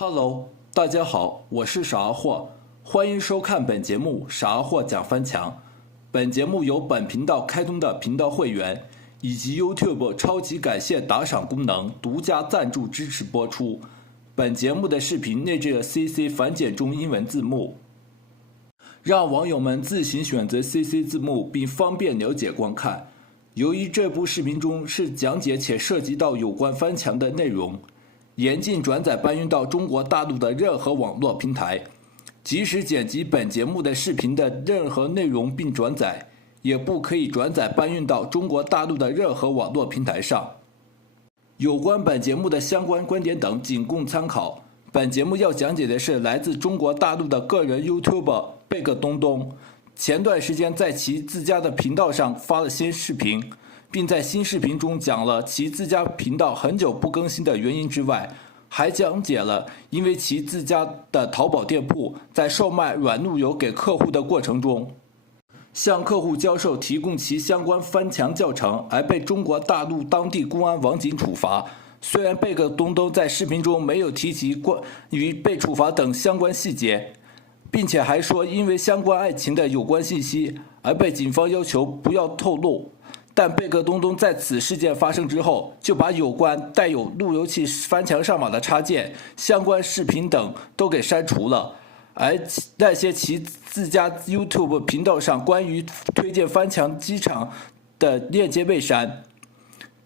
Hello，大家好，我是傻阿货，欢迎收看本节目《傻阿货讲翻墙》。本节目由本频道开通的频道会员以及 YouTube 超级感谢打赏功能独家赞助支持播出。本节目的视频内置了 CC 繁简中英文字幕，让网友们自行选择 CC 字幕并方便了解观看。由于这部视频中是讲解且涉及到有关翻墙的内容，严禁转载搬运到中国大陆的任何网络平台，即使剪辑本节目的视频的任何内容并转载，也不可以转载搬运到中国大陆的任何网络平台上。有关本节目的相关观点等仅供参考。本节目要讲解的是来自中国大陆的个人 YouTuber 贝克东东，前段时间在其自家的频道上发了新视频，并在新视频中讲了其自家频道很久不更新的原因之外，还讲解了因为其自家的淘宝店铺在售卖软路由给客户的过程中，向客户教授提供其相关翻墙教程，而被中国大陆当地公安网警处罚。虽然贝克东东在视频中没有提及关于被处罚等相关细节，并且还说因为相关案情的有关信息而被警方要求不要透露，但贝克东东在此事件发生之后，就把有关带有路由器翻墙上网的插件、相关视频等都给删除了，而那些其自家 YouTube 频道上关于推荐翻墙机场的链接未删，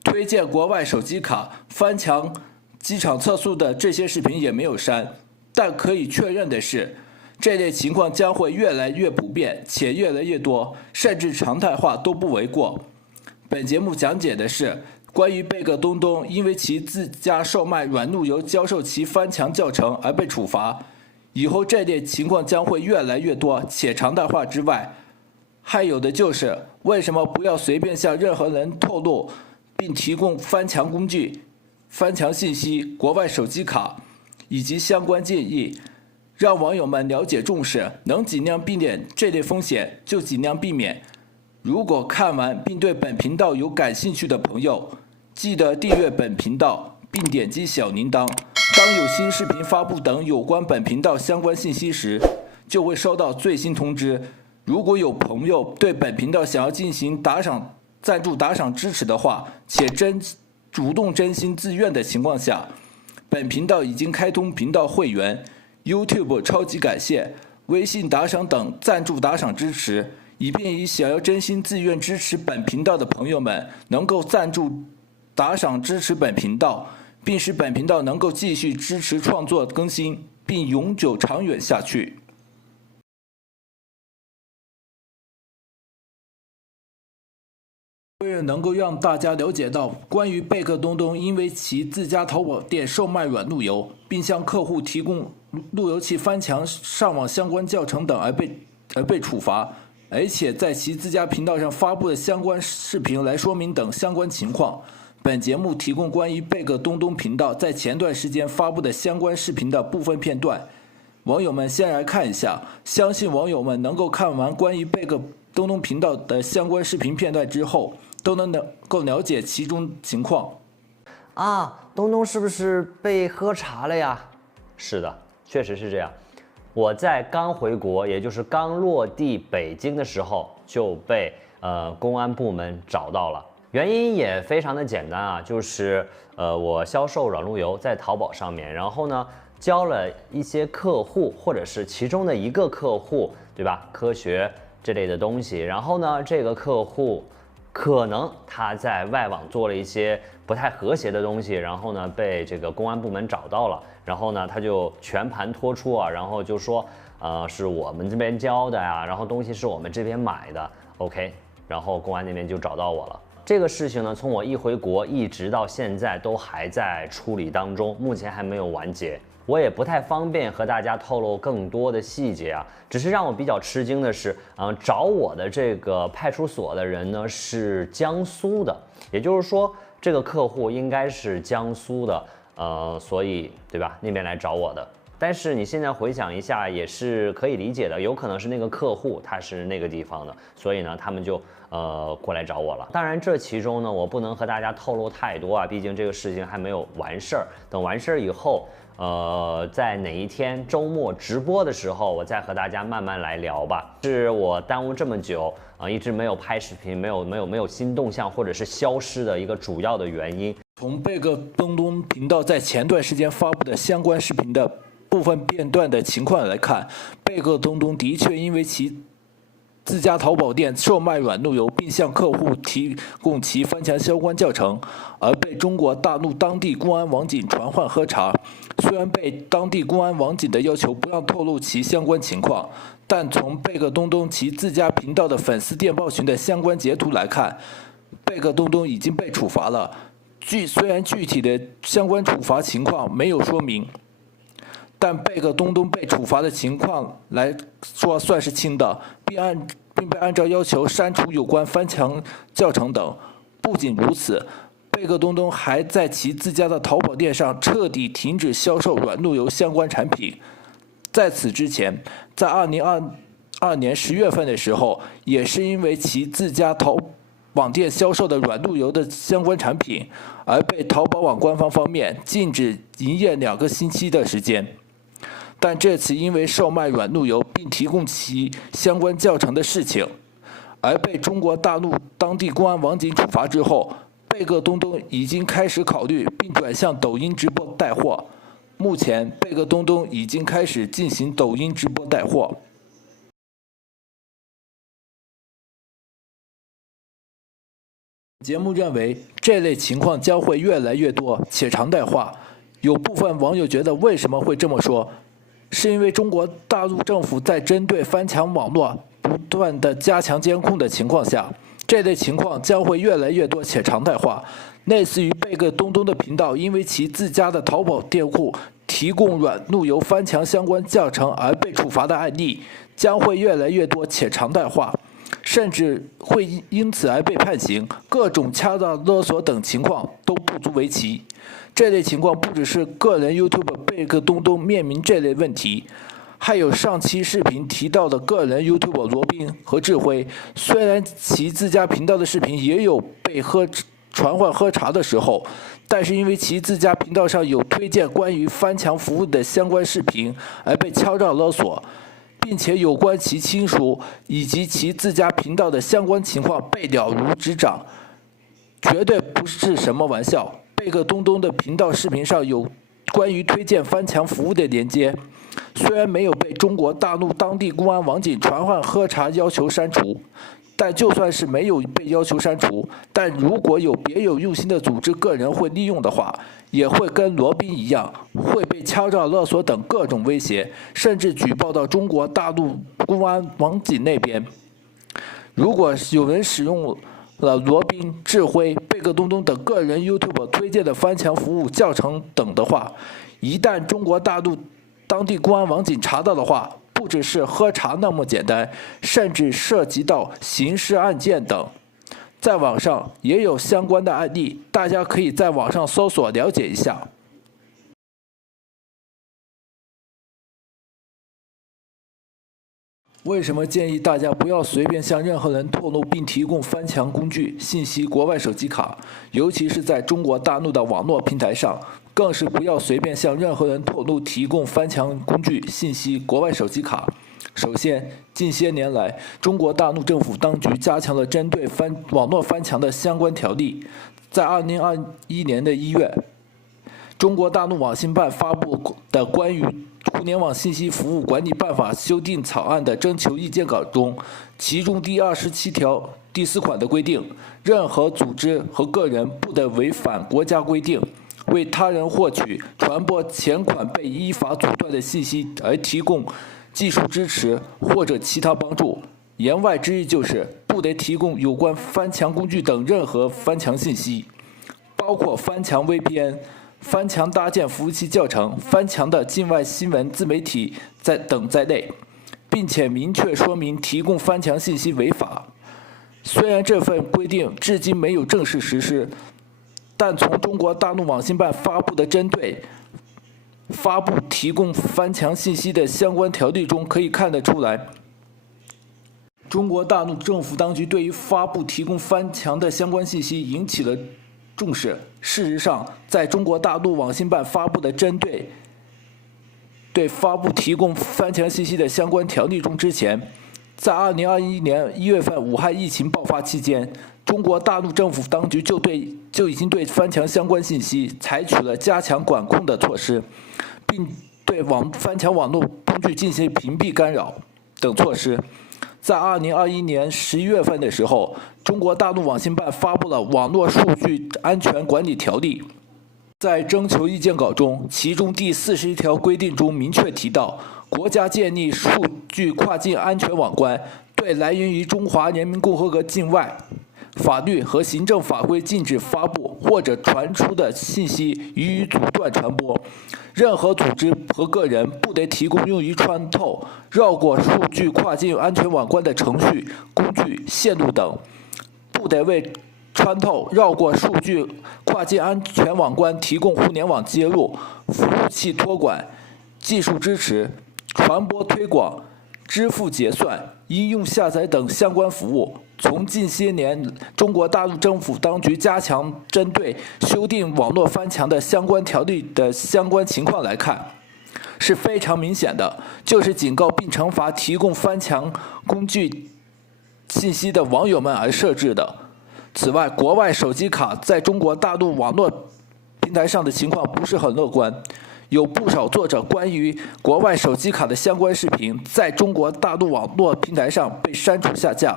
推荐国外手机卡、翻墙机场测速的这些视频也没有删。但可以确认的是，这类情况将会越来越普遍且越来越多，甚至常态化都不为过。本节目讲解的是关于贝克东东因为其自家售卖软路由教授其翻墙教程而被处罚，以后这类情况将会越来越多且常态化之外，还有的就是为什么不要随便向任何人透露并提供翻墙工具、翻墙信息、国外手机卡以及相关建议，让网友们了解重视，能尽量避免这类风险就尽量避免。如果看完并对本频道有感兴趣的朋友，记得订阅本频道并点击小铃铛，当有新视频发布等有关本频道相关信息时，就会收到最新通知。如果有朋友对本频道想要进行赞助打赏支持的话，且主动真心自愿的情况下，本频道已经开通频道会员、YouTube 超级感谢、微信打赏等赞助打赏支持，以便于想要真心自愿支持本频道的朋友们能够赞助打赏支持本频道，并使本频道能够继续支持创作更新，并永久长远下去。为了能够让大家了解到关于贝克东东因为其自家淘宝店售卖软路由，并向客户提供路由器翻墙上网相关教程等而被处罚，而且在其自家频道上发布的相关视频来说明等相关情况，本节目提供关于贝克东东频道在前段时间发布的相关视频的部分片段，网友们先来看一下，相信网友们能够看完关于贝克东东频道的相关视频片段之后，都能够了解其中情况。东东是不是被喝茶了呀？是的，确实是这样。我在刚回国，也就是刚落地北京的时候，就被公安部门找到了。原因也非常的简单啊，就是我销售软路由在淘宝上面，然后呢教了一些客户，或者是其中的一个客户，对吧？科学这类的东西，然后呢这个客户可能他在外网做了一些不太和谐的东西，然后呢被这个公安部门找到了，然后呢他就全盘托出啊，然后就说是我们这边教的呀，然后东西是我们这边买的 ，OK， 然后公安那边就找到我了。这个事情呢，从我一回国一直到现在都还在处理当中，目前还没有完结。我也不太方便和大家透露更多的细节啊，只是让我比较吃惊的是，找我的这个派出所的人呢是江苏的，也就是说这个客户应该是江苏的，所以对吧？那边来找我的。但是你现在回想一下，也是可以理解的，有可能是那个客户他是那个地方的，所以呢，他们就过来找我了。当然，这其中呢，我不能和大家透露太多啊，毕竟这个事情还没有完事儿。等完事儿以后，在哪一天周末直播的时候，我再和大家慢慢来聊吧。是我耽误这么久一直没有拍视频，没有新动向，或者是消失的一个主要的原因。从贝克东东频道在前段时间发布的相关视频的部分片段的情况来看，贝克东东的确因为其自家淘宝店售卖软路由，并向客户提供其翻墙相关教程，而被中国大陆当地公安网警传唤喝茶。虽然被当地公安网警的要求不让透露其相关情况，但从贝克东东其自家频道的粉丝电报群的相关截图来看，贝克东东已经被处罚了。虽然具体的相关处罚情况没有说明，但贝克东东被处罚的情况来说算是轻的，并被按照要求删除有关翻墙教程等。不仅如此，贝克东东还在其自家的淘宝店上彻底停止销售软路由相关产品。在此之前，在2022年10月份的时候，也是因为其自家淘宝店销售的软路由的相关产品，而被淘宝网官方方面禁止营业2个星期的时间。但这次因为售卖软路由并提供其相关教程的事情，而被中国大陆当地公安网警处罚之后，贝克东东已经开始考虑并转向抖音直播带货。目前，贝克东东已经开始进行抖音直播带货。节目认为，这类情况将会越来越多且常态化。有部分网友觉得，为什么会这么说？是因为中国大陆政府在针对翻墙网络不断的加强监控的情况下，这类情况将会越来越多且常态化。类似于贝克东东的频道因为其自家的淘宝店铺提供软路由翻墙相关教程而被处罚的案例，将会越来越多且常态化，甚至会因此而被判刑。各种敲诈勒索等情况都不足为奇。这类情况不只是个人 YouTube 贝克东东面临这类问题，还有上期视频提到的个人 YouTube 罗宾和智辉。虽然其自家频道的视频也有被传唤喝茶的时候，但是因为其自家频道上有推荐关于翻墙服务的相关视频而被敲诈勒索，并且有关其亲属以及其自家频道的相关情况被了如指掌，绝对不是什么玩笑。贝克东东的频道视频上有关于推荐翻墙服务的连接，虽然没有被中国大陆当地公安网警传唤喝茶要求删除，但就算是没有被要求删除，但如果有别有用心的组织个人会利用的话，也会跟罗宾一样，会被敲诈勒索等各种威胁，甚至举报到中国大陆公安网警那边。如果有人使用了罗宾、智辉、贝克东东等个人 YouTube 推荐的翻墙服务教程等的话，一旦中国大陆当地公安网警查到的话，不只是喝茶那么简单，甚至涉及到刑事案件等。在网上也有相关的案例，大家可以在网上搜索了解一下。为什么建议大家不要随便向任何人透露并提供翻墙工具、信息、国外手机卡，尤其是在中国大陆的网络平台上，更是不要随便向任何人透露提供翻墙工具、信息、国外手机卡。首先，近些年来，中国大陆政府当局加强了针对网络翻墙的相关条例。在2021年的1月，中国大陆网信办发布的关于互联网信息服务管理办法修订草案的征求意见稿中，其中第27条第4款的规定，任何组织和个人不得违反国家规定，为他人获取、传播前款被依法阻断的信息而提供技术支持或者其他帮助。言外之意就是，不得提供有关翻墙工具等任何翻墙信息，包括翻墙 VPN、翻墙搭建服务器教程、翻墙的境外新闻自媒体等在内，并且明确说明提供翻墙信息违法。虽然这份规定至今没有正式实施，但从中国大陆网信办发布的针对发布提供翻墙信息的相关条例中可以看得出来，中国大陆政府当局对于发布提供翻墙的相关信息引起了重视。事实上，在中国大陆网信办发布的针对发布提供翻墙信息的相关条例中之前，在2021年1月份武汉疫情爆发期间，中国大陆政府当局就已经对翻墙相关信息采取了加强管控的措施，并对翻墙网络工具进行屏蔽干扰等措施。在2021年11月份的时候，中国大陆网信办发布了《网络数据安全管理条例》。在征求意见稿中，其中第41条规定中明确提到，国家建立数据跨境安全网关，对来源于中华人民共和国境外法律和行政法规禁止发布或者传出的信息予以阻断传播。任何组织和个人不得提供用于穿透、绕过数据跨境安全网关的程序、工具、线路等，不得为穿透、绕过数据跨境安全网关提供互联网接入、服务器托管、技术支持、传播推广、支付结算、应用下载等相关服务。从近些年中国大陆政府当局加强针对修订网络翻墙的相关条例的相关情况来看，是非常明显的，就是警告并惩罚提供翻墙工具信息的网友们而设置的。此外，国外手机卡在中国大陆网络平台上的情况不是很乐观，有不少作者关于国外手机卡的相关视频在中国大陆网络平台上被删除下架。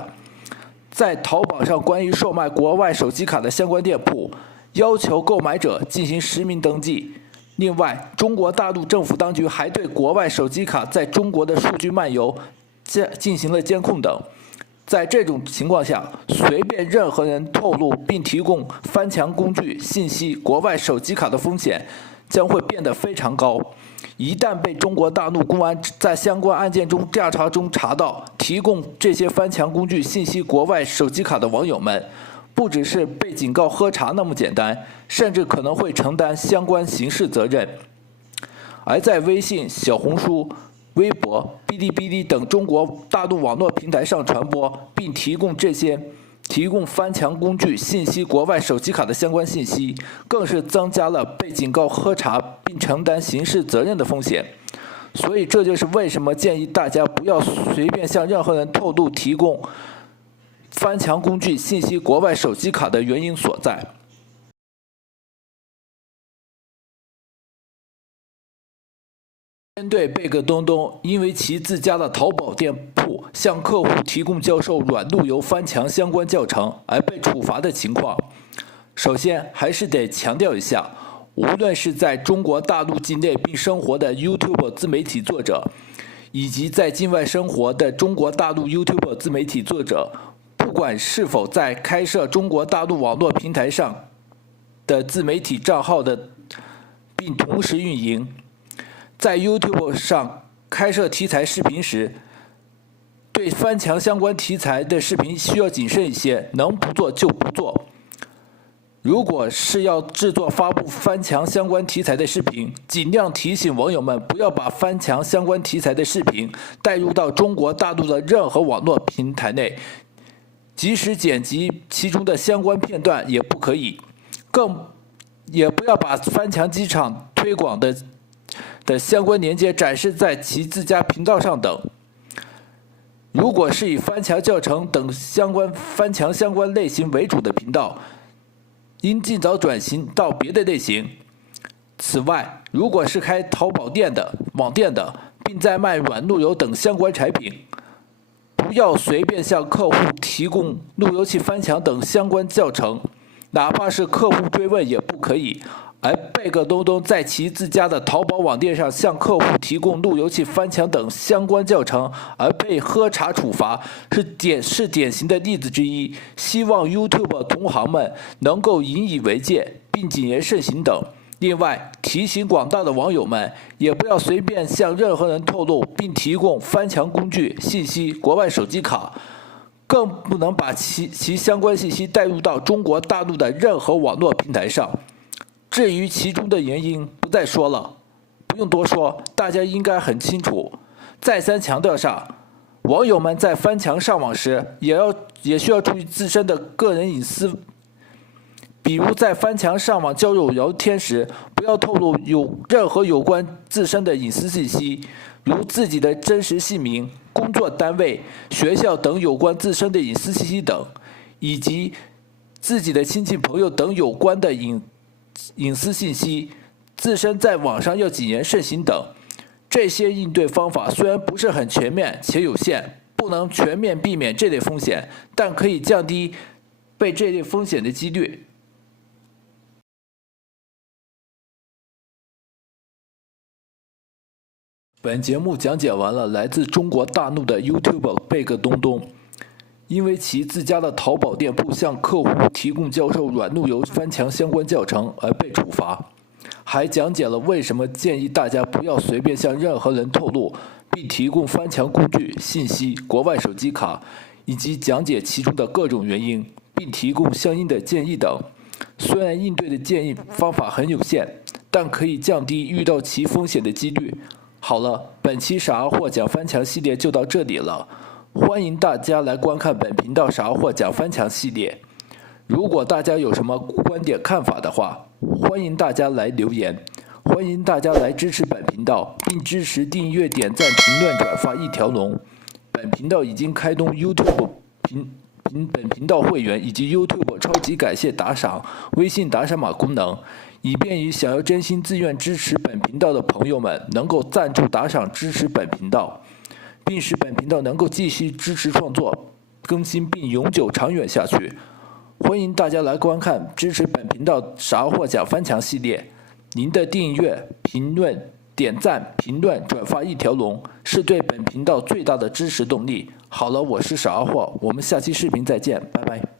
在淘宝上关于售卖国外手机卡的相关店铺，要求购买者进行实名登记。另外，中国大陆政府当局还对国外手机卡在中国的数据漫游进行了监控等。在这种情况下，随便任何人透露并提供翻墙工具信息国外手机卡的风险将会变得非常高。一旦被中国大陆公安在相关案件中调查中查到提供这些翻墙工具信息国外手机卡的网友们，不只是被警告喝茶那么简单，甚至可能会承担相关刑事责任。而在微信、小红书、微博、哔哩哔哩等中国大陆网络平台上传播并提供翻墙工具信息国外手机卡的相关信息，更是增加了被警告喝茶并承担刑事责任的风险。所以这就是为什么建议大家不要随便向任何人透露提供翻墙工具信息国外手机卡的原因所在。针对贝壳东东因为其自家的淘宝店铺向客户提供教授软路由翻墙相关教程而被处罚的情况，首先还是得强调一下，无论是在中国大陆境内并生活的 YouTube 自媒体作者，以及在境外生活的中国大陆 YouTube 自媒体作者，不管是否在开设中国大陆网络平台上的自媒体账号的，并同时运营，在 YouTube 上开设题材视频时，对翻墙相关题材的视频需要谨慎一些，能不做就不做。如果是要制作发布翻墙相关题材的视频，尽量提醒网友们不要把翻墙相关题材的视频带入到中国大陆的任何网络平台内，即使剪辑其中的相关片段也不可以，更也不要把翻墙机场推广的相关链接展示在其自家频道上等。如果是以翻墙教程等翻墙相关类型为主的频道，应尽早转型到别的类型。此外，如果是开淘宝店的、网店的，并在卖软路由等相关产品，不要随便向客户提供路由器翻墙等相关教程，哪怕是客户追问也不可以。而贝壳东东在其自家的淘宝网店上向客户提供路由器翻墙等相关教程而被喝茶处罚，是典型的例子之一。希望 YouTube 同行们能够引以为戒，并谨言慎行等。另外，提醒广大的网友们，也不要随便向任何人透露并提供翻墙工具信息国外手机卡，更不能把其相关信息带入到中国大陆的任何网络平台上。至于其中的原因，不再说了。不用多说，大家应该很清楚。再三强调上，网友们在翻墙上网时，也需要注意自身的个人隐私。比如在翻墙上网交友聊天时，不要透露任何有关自身的隐私信息，如自己的真实姓名、工作单位、学校等有关自身的隐私信息等，以及自己的亲戚朋友等有关的隐私信息，自身在网上要谨言慎行等。这些应对方法虽然不是很全面且有限，不能全面避免这类风险，但可以降低被这类风险的几率。本节目讲解完了来自中国大陆的 YouTuber 贝克东东，因为其自家的淘宝店铺向客户提供教授软路由翻墙相关教程而被处罚，还讲解了为什么建议大家不要随便向任何人透露，并提供翻墙工具、信息、国外手机卡，以及讲解其中的各种原因，并提供相应的建议等。虽然应对的建议方法很有限，但可以降低遇到其风险的几率。好了，本期傻儿货讲翻墙系列就到这里了，欢迎大家来观看本频道傻儿货讲翻墙系列。如果大家有什么观点看法的话，欢迎大家来留言，欢迎大家来支持本频道，并支持订阅、点赞、评论、转发一条龙。本频道已经开通 YouTube 本频道会员以及 YouTube 超级感谢打赏、微信打赏码功能，以便于想要真心自愿支持本频道的朋友们能够赞助打赏支持本频道，并使本频道能够继续支持创作、更新并永久长远下去。欢迎大家来观看支持本频道傻儿货讲翻墙系列。您的订阅、评论、点赞、评论、转发一条龙，是对本频道最大的支持动力。好了，我是傻儿货，我们下期视频再见，拜拜。